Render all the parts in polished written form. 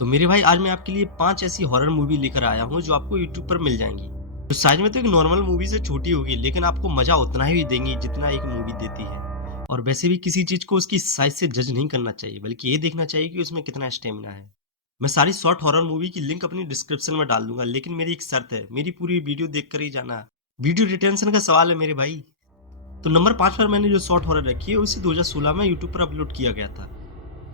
तो मेरे भाई आज मैं आपके लिए 5 ऐसी हॉरर मूवी लेकर आया हूँ जो आपको यूट्यूब पर मिल जाएँगी। जो साइज़ में तो एक नॉर्मल मूवी से छोटी होगी लेकिन आपको मज़ा उतना ही देंगी जितना एक मूवी देती है। और वैसे भी किसी चीज़ को उसकी साइज़ से जज नहीं करना चाहिए बल्कि ये देखना चाहिए कि उसमें कितना स्टैमिना है। मैं सारी शॉर्ट हॉरर मूवी की लिंक अपनी डिस्क्रिप्शन में डाल दूँगा लेकिन मेरी एक शर्त है, मेरी पूरी वीडियो देख कर ही जाना। वीडियो रिटेंशन का सवाल है मेरे भाई। तो नंबर 5 पर मैंने जो शॉर्ट हॉरर रखी है उसे 2016 में यूट्यूब पर अपलोड किया गया था।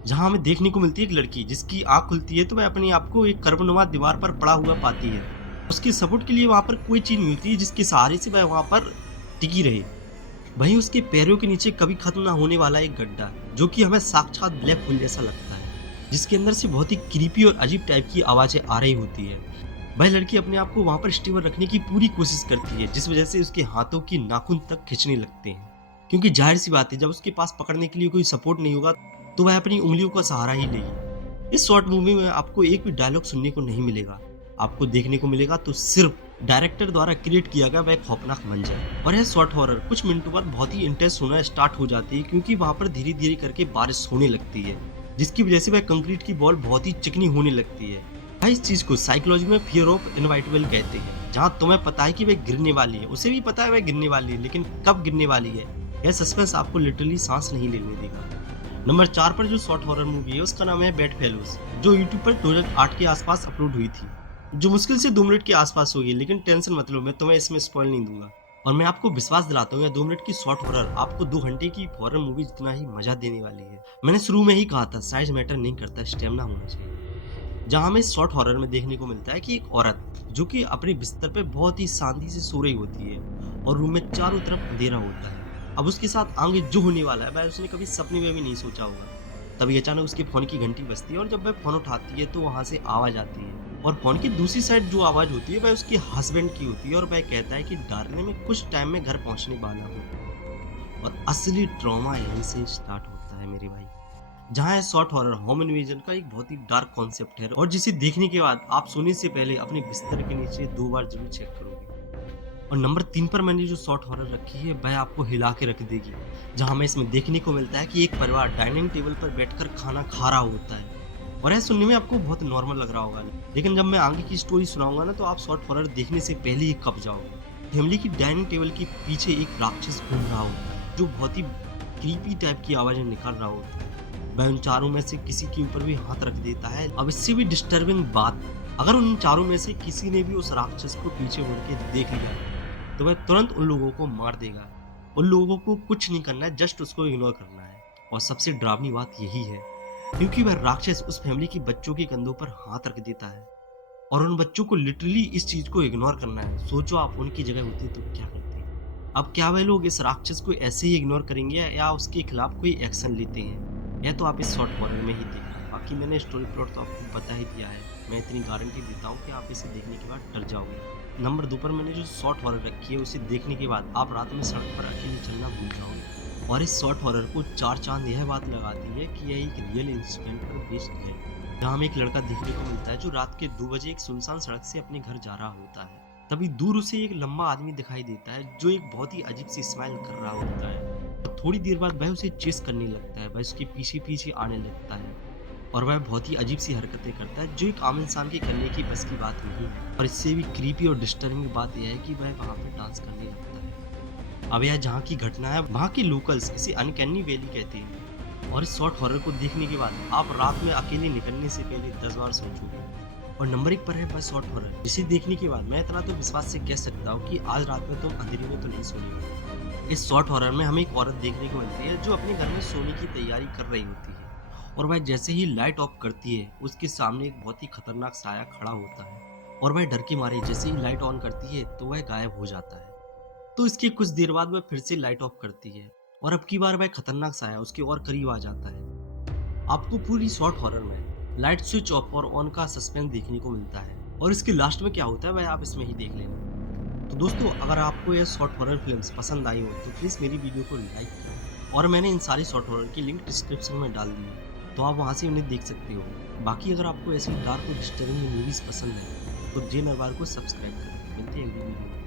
जहाँ हमें देखने को मिलती है एक लड़की जिसकी आँख खुलती है तो वह अपने आप को एक कर्वनुमा दीवार पर पड़ा हुआ पाती है। उसके सपोर्ट के लिए वहाँ पर कोई चीज़ नहीं होती है जिसके सहारे से वह वहाँ पर टिकी रहे। वहीं उसके पैरों के नीचे कभी खत्म ना होने वाला एक गड्ढा, जो कि हमें साक्षात ब्लैक होल जैसा लगता है, जिसके अंदर से बहुत ही क्रीपी और अजीब टाइप की आवाज़ें आ रही होती है। वह लड़की अपने आप को वहाँ पर स्टेबल रखने की पूरी कोशिश करती है, जिस वजह से उसके हाथों की नाखून तक खींचने लगते हैं। क्योंकि ज़ाहिर-सी बात है जब उसके पास पकड़ने के लिए कोई सपोर्ट नहीं होगा, तो वह अपनी उँगलियों का सहारा ही लेगी। इस शॉर्ट मूवी में आपको एक भी डायलॉग सुनने को नहीं मिलेगा। आपको देखने को मिलेगा तो सिर्फ डायरेक्टर द्वारा क्रिएट किया गया वह एक खौफनाक मंजर। और यह शॉर्ट हॉरर कुछ मिनटों बाद बहुत ही इंटेंस होना स्टार्ट हो जाती है क्योंकि वहाँ पर धीरे-धीरे करके बारिश होने लगती है, जिसकी वजह से वह कंक्रीट की बॉल बहुत ही चिकनी होने लगती है। हाँ, इस चीज़ को साइकोलॉजी में फियर ऑफ इनएविटेबल कहते हैं, जहाँ तुम्हें पता है कि वह गिरने वाली है, उसे भी पता है वह गिरने वाली है, लेकिन कब गिरने वाली है, यह सस्पेंस आपको लिटरली सांस नहीं लेने देगा। नंबर 4 पर जो शॉर्ट हॉरर मूवी है उसका नाम है बेड फेलोज, जो यूट्यूब पर 2008 के आसपास अपलोड हुई थी, जो मुश्किल से 2 मिनट के आसपास होगी, लेकिन टेंशन मत लो, मैं तुम्हें इसमें स्पॉइल नहीं दूंगा। और मैं आपको विश्वास दिलाता हूँ यह 2 मिनट की शॉर्ट हॉरर आपको 2 घंटे की हॉरर मूवी जितना ही मजा देने वाली है। मैंने शुरू में ही कहा था साइज मैटर नहीं करता, स्टेमिना होना चाहिए। जहाँ हमें शॉर्ट हॉरर में देखने को मिलता है कि एक औरत जो कि अपने बिस्तर पे बहुत ही शांति से सो रही होती है और रूम में चारों तरफ अंधेरा होता है। अब उसके साथ आगे जो होने वाला है वह उसने कभी सपने में भी नहीं सोचा होगा। तभी अचानक उसके फोन की घंटी बजती है और जब वह फोन उठाती है तो वहां से आवाज आती है और फोन की दूसरी साइड जो आवाज होती है वह उसके हस्बैंड की होती है और वह कहता है कि डार्लिंग में कुछ टाइम में घर पहुंचने वाला हूँ। और असली ट्रॉमा यहीं से स्टार्ट होता है मेरे भाई। जहाँ है शॉर्ट हॉरर होम इन्वेजन का एक बहुत ही डार्क कॉन्सेप्ट है और जिसे देखने के बाद आप सोने से पहले अपने बिस्तर के नीचे 2 बार जरूर चेक करोगे। और नंबर 3 पर मैंने जो शॉर्ट हॉरर रखी है वह आपको हिला के रख देगी। जहाँ हमें इसमें देखने को मिलता है कि एक परिवार डाइनिंग टेबल पर बैठकर खाना खा रहा होता है। और यह सुनने में आपको बहुत नॉर्मल लग रहा होगा, लेकिन जब मैं आगे की स्टोरी सुनाऊंगा ना तो आप शॉर्ट हॉरर देखने से पहले ही कब जाओगे। फैमिली की डाइनिंग टेबल के पीछे एक राक्षस घूम रहा होता है जो बहुत ही क्रीपी टाइप की आवाजें निकाल रहा होता है। वह उन चारों में से किसी के ऊपर भी हाथ रख देता है। अब इससे भी डिस्टर्बिंग बात, अगर उन चारों में से किसी ने भी उस राक्षस को पीछे मुड़ के देख लिया तो वह तुरंत उन लोगों को मार देगा। उन लोगों को कुछ नहीं करना है, जस्ट उसको इग्नोर करना है। और सबसे डरावनी बात यही है क्योंकि वह राक्षस उस फैमिली के बच्चों के कंधों पर हाथ रख देता है और उन बच्चों को लिटरली इस चीज को इग्नोर करना है। सोचो आप उनकी जगह होते तो क्या करते। अब क्या वह लोग इस राक्षस को ऐसे ही इग्नोर करेंगे या उसके खिलाफ कोई एक्शन लेते हैं, यह तो आप इस शॉर्ट हॉरर में ही देखना। बाकी मैंने स्टोरी प्लॉट तो आपको बता ही दिया है, मैं इतनी गारंटी देता हूँ कि आप इसे देखने के बाद डर जाओगे। नंबर 2 पर मैंने जो शॉर्ट हॉरर रखी है उसे देखने के बाद आप रात में सड़क पर अकेले चलना भूल जाओगे। और इस शॉर्ट हॉरर को 4 चांद यह बात लगाती है कि यह एक रियल इंसिडेंट पर बेस्ड है, जहाँ हमें एक लड़का देखने को मिलता है जो रात के 2 बजे एक सुनसान सड़क से अपने घर जा रहा होता है। तभी दूर उसे एक लंबा आदमी दिखाई देता है जो एक बहुत ही अजीब सी स्माइल कर रहा होता है। और थोड़ी देर बाद वह उसे चेस करने लगता है, वह उसके पीछे पीछे आने लगता है और वह बहुत ही अजीब सी हरकतें करता है जो एक आम इंसान के करने की बस की बात नहीं है। और इससे भी क्रीपी और डिस्टर्बिंग बात यह है कि वह वहाँ पर डांस करने लगता है। अब यह जहाँ की घटना है वहाँ के लोकल्स इसे अनकैनी वैली कहते हैं। और इस शॉर्ट हॉरर को देखने के बाद आप रात में अकेले निकलने से पहले 10 बार सोचोगे। और नंबर 1 पर है बस शॉर्ट हॉरर, जिसे देखने के बाद मैं इतना तो विश्वास से कह सकता हूँ कि आज रात में तुम अंधेरे में तो नहीं सोने। इस शॉर्ट हॉरर में हमें एक औरत देखने को मिलती है जो अपने घर में सोने की तैयारी कर रही होती है और वह जैसे ही लाइट ऑफ करती है उसके सामने एक बहुत ही खतरनाक साया खड़ा होता है और वह डर के मारे जैसे ही लाइट ऑन करती है तो वह गायब हो जाता है। तो इसके कुछ देर बाद वह फिर से लाइट ऑफ करती है और अब की बार वह खतरनाक साया उसके और करीब आ जाता है। आपको पूरी शॉर्ट हॉरर में लाइट स्विच ऑफ और ऑन का सस्पेंस देखने को मिलता है और इसके लास्ट में क्या होता है वह आप इसमें ही देख लेना। तो दोस्तों अगर आपको यह शॉर्ट हॉरर फिल्म्स पसंद आई हो तो प्लीज़ मेरी वीडियो को लाइक करें और मैंने इन सारी शॉर्ट हॉरर की लिंक डिस्क्रिप्शन में डाल दी है, तो आप वहाँ से उन्हें देख सकते हो। बाकी अगर आपको ऐसी डार्क और डिस्टर्बिंग मूवीज़ पसंद है तो जे नरवार को सब्सक्राइब करें। मिलते हैं अगली वीडियो में।